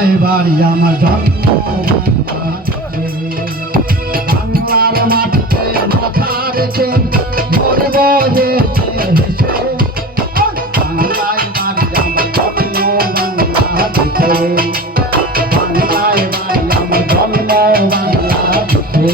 বাড়ি আমার জন্ম বাংলার মাটিতে মাথা রেখে মরব হেসে হেসে বাংলায় বাড়ি আমার জন্ম বাংলাদেশে বাংলায় বাড়ি আমার জন্ম বাংলাদেশে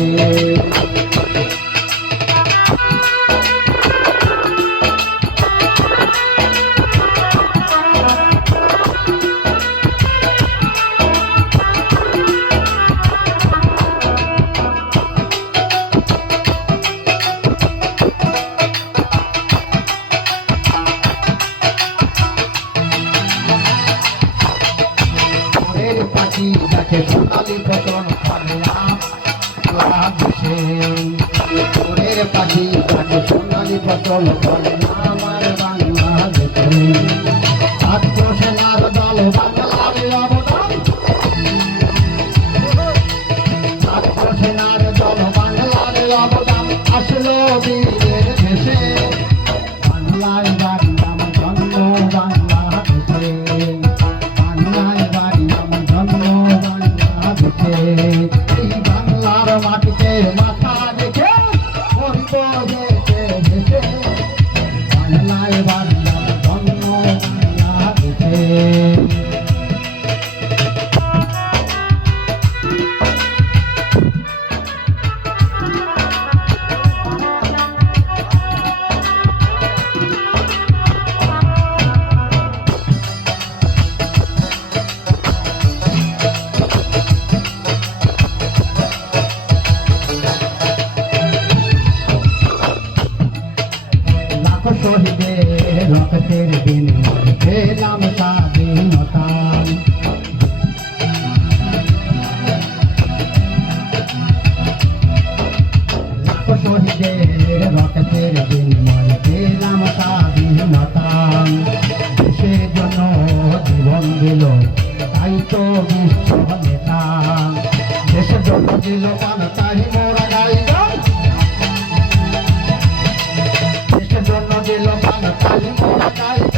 যাকে সোনালি ফসল ফলে বাংলাদেশে ওরের পাখি যাকে সোনালি ফসল ফলে আমার বাংলাদেশে ছাত্র সেনার দল বাংলার অবদান ছাত্র সেনার দল বাংলার অবদান আসলো বীরের দেশে বাংলায় বাড়ি আমার জন্ম বাংলাদেশে এই বাংলার মাটিতে মাথা রেখে মরিব হেসে হেসে বাংলায় বাড়ি আমার জন্ম বাংলাদেশে শহীদের রক্তের বিনিময়ে পেলাম স্বাধীনতা লাখো শহীদের রক্তের বিনিময়ে পেলাম স্বাধীনতা দেশের জন্য জীবন দিল তাই তো বিশ্ব নেতা দেশের জন্য দিল প্রাণ তাই মোরা গাইব জন্য দিল প্রাণ তাই মোরা গাইব